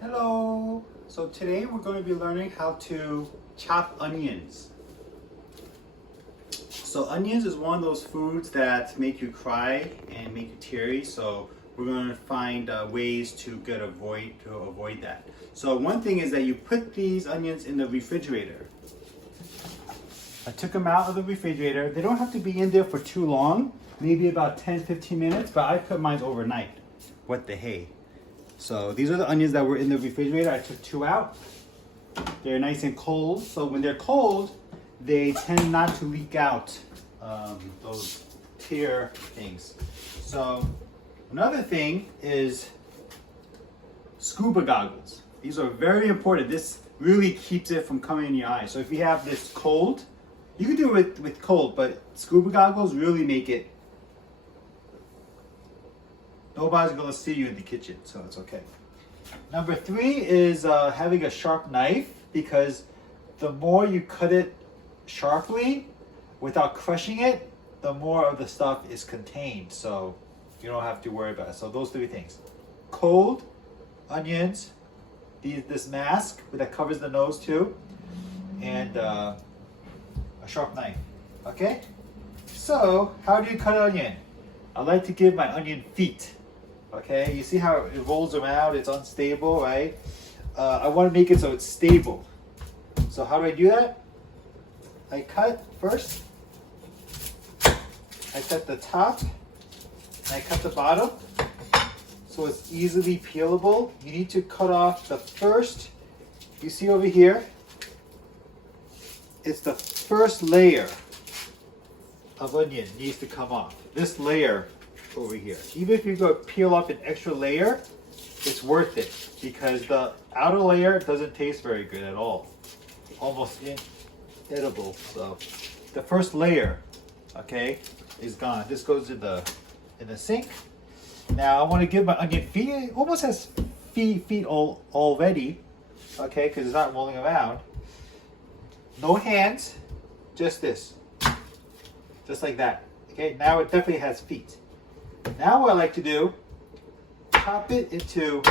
Hello! So today we're going to be learning how to chop onions. So onions is one of those foods that make you cry and make you teary. So we're going to find ways to avoid that. So one thing is that you put these onions in the refrigerator. I took them out of the refrigerator. They don't have to be in there for too long, maybe about 10-15 minutes, but I put mine overnight. What the hey? So these are the onions that were in the refrigerator. I took 2 out. They're nice and cold. So when they're cold, they tend not to leak out those tear things. So another thing is scuba goggles. These are very important. This really keeps it from coming in your eye. So if you have this cold, you can do it with cold, but scuba goggles really make it. Nobody's gonna see you in the kitchen, so it's okay. Number 3 is having a sharp knife, because the more you cut it sharply without crushing it, the more of the stuff is contained, so you don't have to worry about it. So those 3 things: cold onions, this mask that covers the nose too, and a sharp knife. Okay? So how do you cut an onion? I like to give my onion feet. Okay, you see how it rolls around, it's unstable, right? I want to make it so it's stable. So how do I do that? I cut first. I cut the top, and I cut the bottom, so it's easily peelable. You need to cut off the first, you see over here, it's the first layer of onion needs to come off. This layer over here. Even if you go peel off an extra layer, it's worth it, because the outer layer doesn't taste very good at all. Almost inedible. So the first layer, okay, is gone. This goes in the sink. Now I want to give my onion feet. It almost has feet already, okay, because it's not rolling around. No hands, just this, just like that. Okay, now it definitely has feet. Now what I like to do, chop it into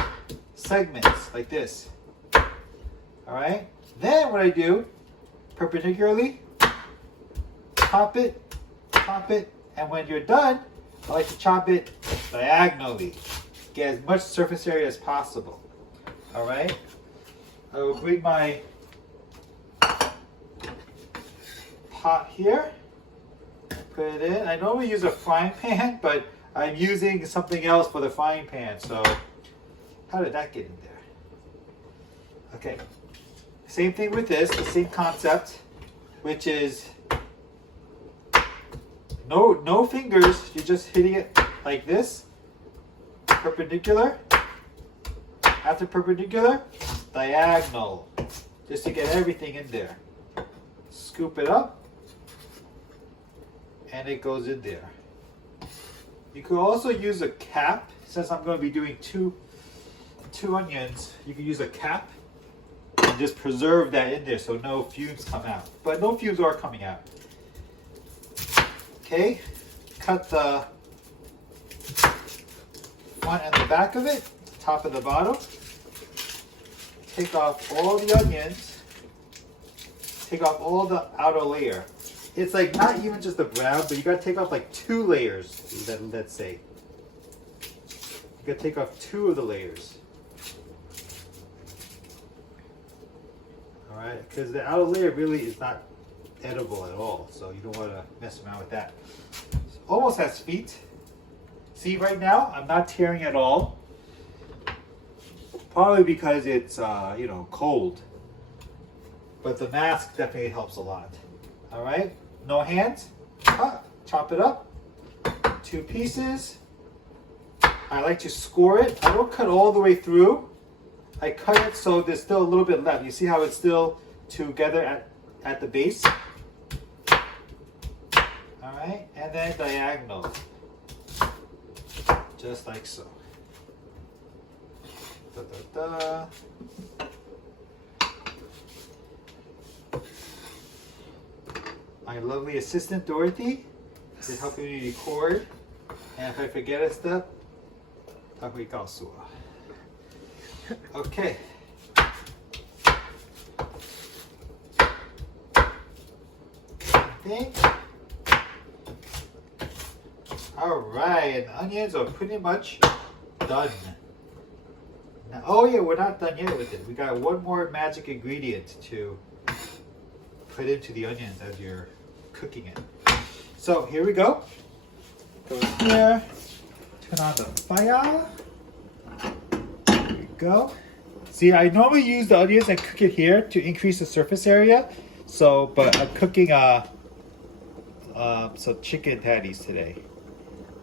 segments like this. All right. Then what I do, perpendicularly, chop it, and when you're done, I like to chop it diagonally. Get as much surface area as possible. All right. I will bring my pot here, put it in. I normally use a frying pan, but I'm using something else for the frying pan. So how did that get in there? Okay. Same thing with this, the same concept, which is no fingers. You're just hitting it like this, perpendicular. After perpendicular, diagonal, just to get everything in there. Scoop it up, and it goes in there. You could also use a cap. Since I'm going to be doing two onions, you can use a cap and just preserve that in there so no fumes come out. But no fumes are coming out. Okay, cut the front and the back of it, top and the bottom. Take off all the onions. Take off all the outer layer. It's like not even just the brown, but you gotta take off like 2 layers, let's say. You gotta take off 2 of the layers. All right, because the outer layer really is not edible at all, so you don't wanna mess around with that. So almost has feet. See, right now, I'm not tearing at all. Probably because it's, cold. But the mask definitely helps a lot. All right. No hands. Chop it up. 2 pieces. I like to score it. I don't cut all the way through. I cut it so there's still a little bit left. You see how it's still together at the base? All right. And then diagonal. Just like so. Da, da, da. My lovely assistant Dorothy is helping me record, and if I forget a step, 她会告诉我. Okay. Think. All right, and onions are pretty much done. Now, oh yeah, we're not done yet with it. We got one more magic ingredient to put into the onions as you're cooking it. So here we go. Go here. Turn on the fire. There we go. See, I normally use the onions and cook it here to increase the surface area. So, but I'm cooking some chicken patties today.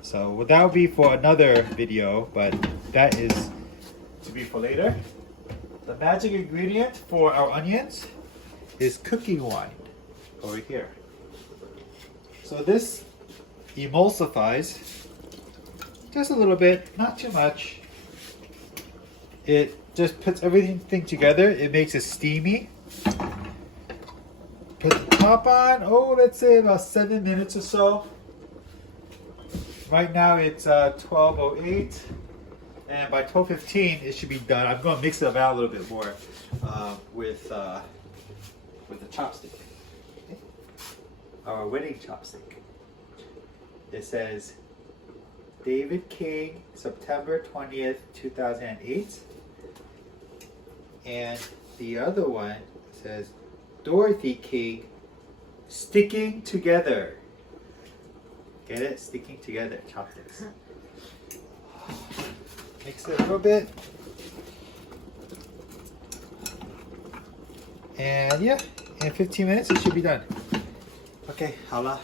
So that will be for another video, but that is to be for later. The magic ingredient for our onions is cooking wine over here. So this emulsifies just a little bit, not too much. It just puts everything together. It makes it steamy. Put the top on, let's say about 7 minutes or so. Right now it's 12:08, and by 12:15 it should be done. I'm going to mix it about a little bit more with the chopstick. Okay. Our wedding chopstick. It says David King, September 20th, 2008. And the other one says Dorothy King, Sticking Together. Get it? Sticking together, chopsticks. Mix it a little bit. And yeah, in 15 minutes it should be done. Okay, 好了。